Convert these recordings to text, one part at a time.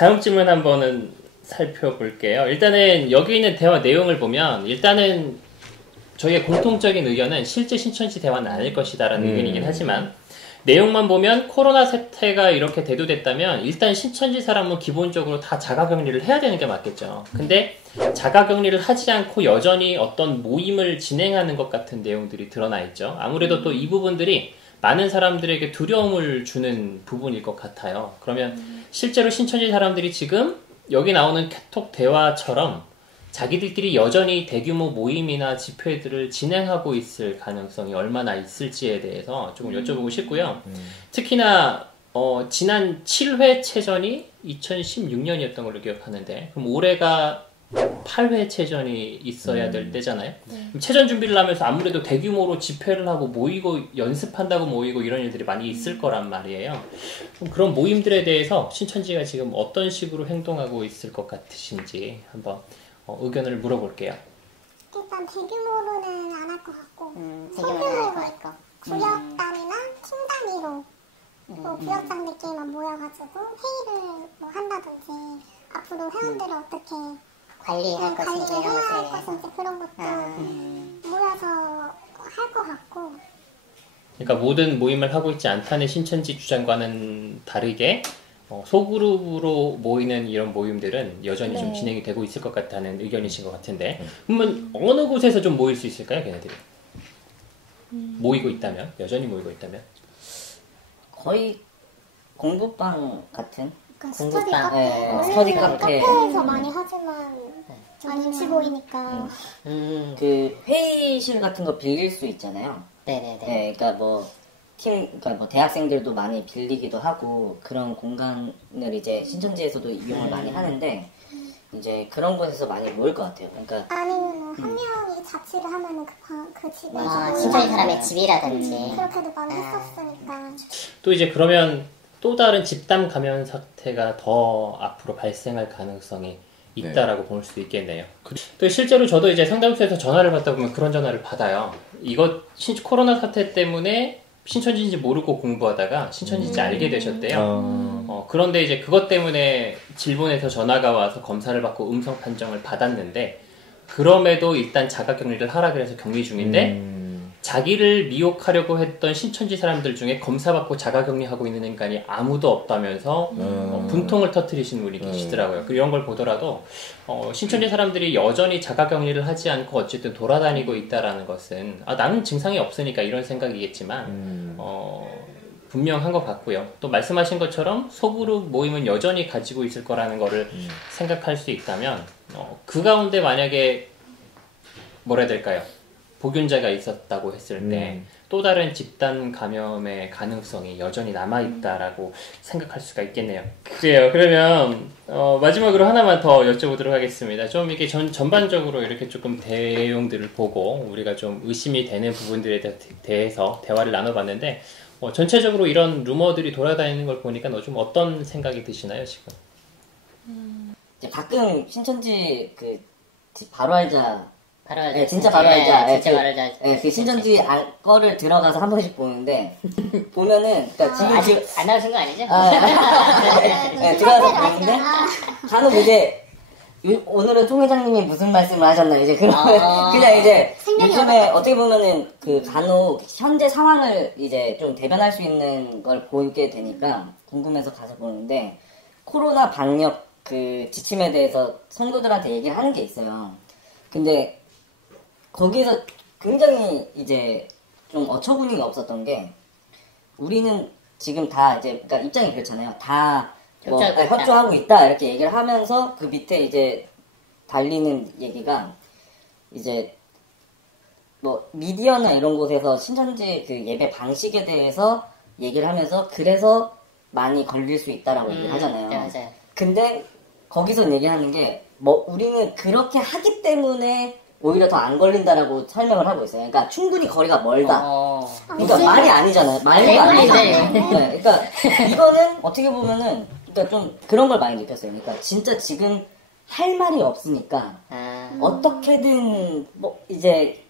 다음 질문 한번은 살펴볼게요. 일단은 여기 있는 대화 내용을 보면 일단은 저희의 공통적인 의견은 실제 신천지 대화는 아닐 것이다라는 의견이긴 하지만 내용만 보면 코로나 사태가 이렇게 대두됐다면 일단 신천지 사람은 기본적으로 다 자가격리를 해야 되는 게 맞겠죠. 근데 자가격리를 하지 않고 여전히 어떤 모임을 진행하는 것 같은 내용들이 드러나 있죠. 아무래도 또 이 부분들이 많은 사람들에게 두려움을 주는 부분일 것 같아요. 그러면 실제로 신천지 사람들이 지금 여기 나오는 카톡 대화처럼 자기들끼리 여전히 대규모 모임이나 집회들을 진행하고 있을 가능성이 얼마나 있을지에 대해서 조금 여쭤보고 싶고요. 특히나 지난 7회 체전이 2016년이었던 걸로 기억하는데 그럼 올해가 8회 체전이 있어야 될 때잖아요. 그럼 체전 준비를 하면서 아무래도 대규모로 집회를 하고 모이고 연습한다고 모이고 이런 일들이 많이 있을 거란 말이에요. 그럼 그런 모임들에 대해서 신천지가 지금 어떤 식으로 행동하고 있을 것 같으신지 한번 의견을 물어볼게요. 일단 대규모로는 안 할 것 같고 대규모로는 안 할 것 같고 구역단이나 팀 단위로 뭐 구역장들끼리만 모여가지고 회의를 뭐 한다든지 앞으로 회원들을 어떻게 관리할 것인지 이런 관리해야 할 것을 것인지 그런 것도 모여서 할 것 같고 그러니까 모든 모임을 하고 있지 않다는 신천지 주장과는 다르게 소그룹으로 모이는 이런 모임들은 여전히 좀 진행이 되고 있을 것 같다는 의견이신 것 같은데 그러면 어느 곳에서 좀 모일 수 있을까요, 걔네들이? 모이고 있다면? 여전히 모이고 있다면? 거의 공부방 같은? 스터디 카페, 네, 스터디 카페. 카페에서 많이 하지만 눈치 보이니까 그 회의실 같은 거 빌릴 수 있잖아요. 네네네. 네, 그러니까 그러니까 뭐 대학생들도 많이 빌리기도 하고 그런 공간을 이제 신천지에서도 이용을 많이 하는데 이제 그런 곳에서 많이 모일 것 같아요. 그러니까 아니면 한 명이 자취를 하면은 그 집에서 신천지 사람의 집이라든지 그렇게도 많이 했었으니까 또 이제 그러면 또 다른 집단 감염 사태가 더 앞으로 발생할 가능성이 있다라고 볼 수도 있겠네요. 또 실제로 저도 이제 상담소에서 전화를 받다 보면 그런 전화를 받아요. 이거 코로나 사태 때문에 신천지인지 모르고 공부하다가 신천지인지 알게 되셨대요. 그런데 이제 그것 때문에 질본에서 전화가 와서 검사를 받고 음성 판정을 받았는데 그럼에도 일단 자가격리를 하라 그래서 격리 중인데 자기를 미혹하려고 했던 신천지 사람들 중에 검사받고 자가격리하고 있는 인간이 아무도 없다면서 분통을 터뜨리신 분이 계시더라고요. 이런 걸 보더라도 신천지 사람들이 여전히 자가격리를 하지 않고 어쨌든 돌아다니고 있다라는 것은 나는 증상이 없으니까 이런 생각이겠지만 분명한 것 같고요. 또 말씀하신 것처럼 소그룹 모임은 여전히 가지고 있을 거라는 거를 생각할 수 있다면 그 가운데 만약에 뭐라 해야 될까요? 복균자가 있었다고 했을 때 또 다른 집단 감염의 가능성이 여전히 남아있다라고 생각할 수가 있겠네요. 그래요. 그러면 마지막으로 하나만 더 여쭤보도록 하겠습니다. 좀 이게 전반적으로 이렇게 조금 내용들을 보고 우리가 좀 의심이 되는 부분들에 대해서 대화를 나눠봤는데 전체적으로 이런 루머들이 돌아다니는 걸 보니까 좀 어떤 생각이 드시나요, 지금? 이제 가끔 신천지 바로 알자. 네, 진짜 바로 알자. 진짜 바로 알자. 그 신천지 거를 들어가서 한 번씩 보는데 보면은 그러니까 지금 아직 안 나오신 거 아니죠? 네, 들어가서 보는데 간혹 이제 오늘은 총 회장님이 무슨 말씀을 하셨나 이제 그냥 이제 요즘에 어떻게 보면은 간혹 현재 상황을 이제 좀 대변할 수 있는 걸 보게 되니까 궁금해서 가서 보는데 코로나 방역 지침에 대해서 성도들한테 얘기를 하는 게 있어요. 근데 거기서 굉장히 이제 좀 어처구니가 없었던 게 우리는 지금 다 이제 그러니까 입장이 그렇잖아요. 다 협조하고 있다 이렇게 얘기를 하면서 그 밑에 이제 달리는 얘기가 이제 뭐 미디어나 이런 곳에서 신천지 예배 방식에 대해서 얘기를 하면서 그래서 많이 걸릴 수 있다라고 얘기를 하잖아요. 네, 맞아요. 근데 거기서 얘기하는 게 우리는 그렇게 하기 때문에 오히려 더 안 걸린다라고 설명을 하고 있어요. 그러니까 충분히 거리가 멀다. 그러니까 말이 아니잖아요. 말이 아니잖아요. 네, 그러니까 이거는 어떻게 보면은 그러니까 좀 그런 걸 많이 느꼈어요. 그러니까 진짜 지금 할 말이 없으니까 어떻게든 이제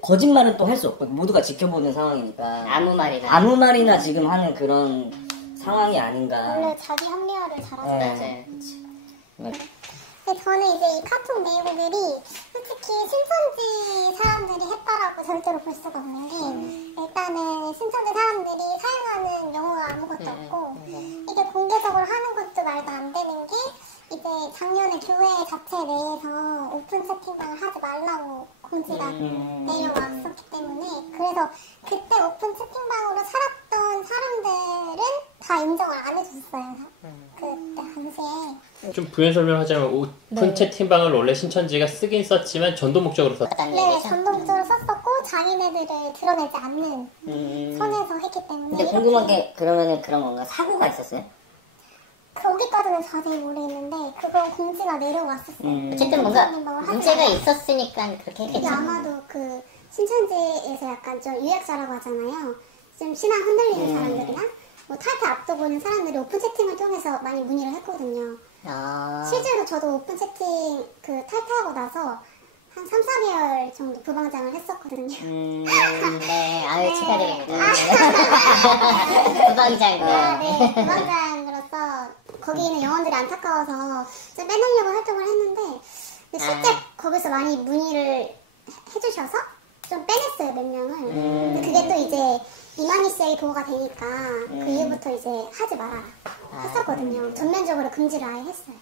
거짓말은 또 할 수 없고 모두가 지켜보는 상황이니까 아무 말이나 지금 하는 그런 상황이 아닌가. 원래 자기 합리화를 잘하죠. 네. 근데 저는 이제 이 카톡 내용들이 솔직히 신천지 사람들이 했다라고 절대로 볼 수가 없는 게 일단은 신천지 사람들이 사용하는 용어가 아무것도 없고 이게 공개적으로 하는 것도 말도 안 되는 게 이제 작년에 교회 자체 내에서 오픈 채팅방을 하지 말라고 공지가 내려왔었기 때문에 그래서 그때 오픈 채팅방으로 살았던 사람들은 다 인정을 안 해줬어요. 그때 당시에. 좀 부연 설명하자면 오픈 채팅방을 원래 신천지가 쓰긴 썼지만 전도 목적으로 썼다. 네, 전도 목적으로 썼었고 자기네들을 드러내지 않는 선에서 했기 때문에. 근데 궁금한 게 그러면은 그런 건가? 사고가 있었어요? 거기까지는 자세히 모르겠는데 그거 공지가 내려왔었어요. 어쨌든 뭔가 문제가 있었으니까 그렇게 이게 했겠죠. 아마도 그 신천지에서 약간 좀 유약자라고 하잖아요. 좀 신앙 흔들리는 사람들이나 뭐 탈퇴 앞두고는 사람들이 오픈 채팅을 통해서 많이 문의를 했거든요. 실제로 저도 오픈 채팅 그 탈퇴하고 나서 한 3, 4개월 정도 부방장을 했었거든요. 네, 아유 축하드립니다. 부방장. 네, 부방장으로서 거기 있는 영혼들이 안타까워서 좀 빼내려고 활동을 했는데 실제 거기서 많이 문의를 해주셔서 좀 빼냈어요, 몇 명을. 근데 그게 또 이제 이만희 씨에게 보고가 되니까 그 이후부터 이제 하지 말아라 했었거든요. 전면적으로 금지를 아예 했어요.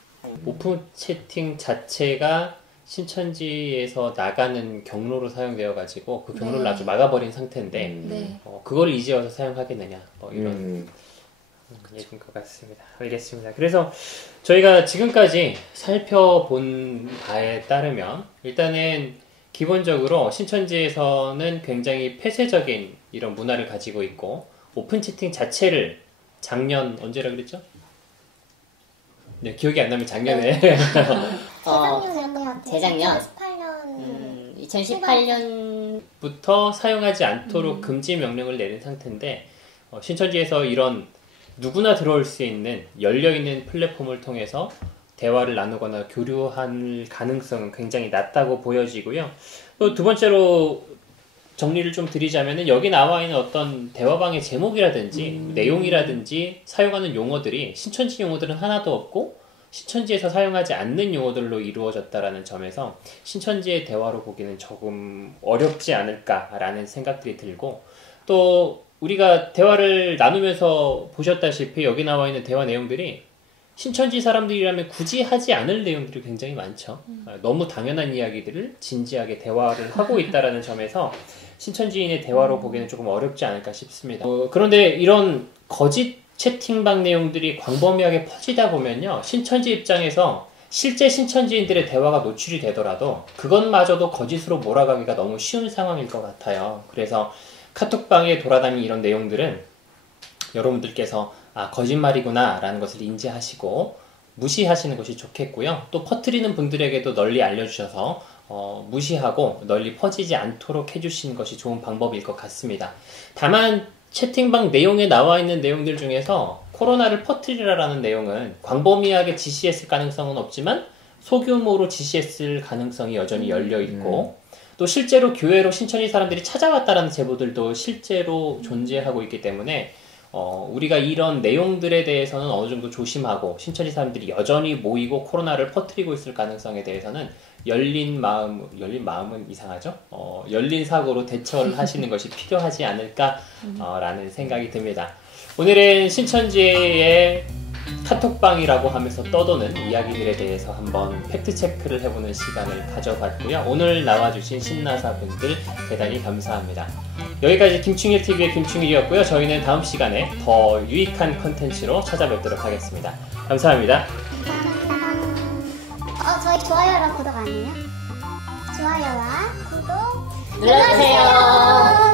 오픈 채팅 자체가 신천지에서 나가는 경로로 사용되어가지고 그 경로를 아주 막아버린 상태인데 그걸 이제 와서 사용하겠느냐 뭐 이런 얘기인 것 같습니다. 알겠습니다. 그래서 저희가 지금까지 살펴본 바에 따르면 일단은 기본적으로 신천지에서는 굉장히 폐쇄적인 이런 문화를 가지고 있고 오픈 채팅 자체를 작년 언제라 그랬죠? 네, 기억이 안 나면 작년에 재작년이었던 것 같아요. 재작년? 2018년 2018년 부터 사용하지 않도록 금지 명령을 내린 상태인데 신천지에서 이런 누구나 들어올 수 있는 열려있는 플랫폼을 통해서 대화를 나누거나 교류할 가능성은 굉장히 낮다고 보여지고요. 또 두 번째로 정리를 좀 드리자면은 여기 나와 있는 어떤 대화방의 제목이라든지 내용이라든지 사용하는 용어들이 신천지 용어들은 하나도 없고 신천지에서 사용하지 않는 용어들로 이루어졌다라는 점에서 신천지의 대화로 보기는 조금 어렵지 않을까라는 생각들이 들고 또 우리가 대화를 나누면서 보셨다시피 여기 나와 있는 대화 내용들이 신천지 사람들이라면 굳이 하지 않을 내용들이 굉장히 많죠. 너무 당연한 이야기들을 진지하게 대화를 하고 있다라는 점에서 신천지인의 대화로 보기에는 조금 어렵지 않을까 싶습니다. 그런데 이런 거짓 채팅방 내용들이 광범위하게 퍼지다 보면요. 신천지 입장에서 실제 신천지인들의 대화가 노출이 되더라도 그것마저도 거짓으로 몰아가기가 너무 쉬운 상황일 것 같아요. 그래서 카톡방에 돌아다니는 이런 내용들은 여러분들께서 거짓말이구나 라는 것을 인지하시고 무시하시는 것이 좋겠고요. 또 퍼뜨리는 분들에게도 널리 알려주셔서 무시하고 널리 퍼지지 않도록 해주시는 것이 좋은 방법일 것 같습니다. 다만 채팅방 내용에 나와 있는 내용들 중에서 코로나를 퍼뜨리라라는 내용은 광범위하게 지시했을 가능성은 없지만 소규모로 지시했을 가능성이 여전히 열려있고 또 실제로 교회로 신천지 사람들이 찾아왔다라는 제보들도 실제로 존재하고 있기 때문에 우리가 이런 내용들에 대해서는 어느 정도 조심하고 신천지 사람들이 여전히 모이고 코로나를 퍼뜨리고 있을 가능성에 대해서는 열린 마음은 이상하죠? 열린 사고로 대처를 하시는 것이 필요하지 않을까라는 생각이 듭니다. 오늘은 신천지의 카톡방이라고 하면서 떠도는 이야기들에 대해서 한번 팩트체크를 해보는 시간을 가져봤고요. 오늘 나와주신 신나사분들 대단히 감사합니다. 여기까지 김충일TV의 김충일이었고요. 저희는 다음 시간에 더 유익한 컨텐츠로 찾아뵙도록 하겠습니다. 감사합니다. 저희 좋아요랑 구독 아니에요? 좋아요와 구독 눌러주세요.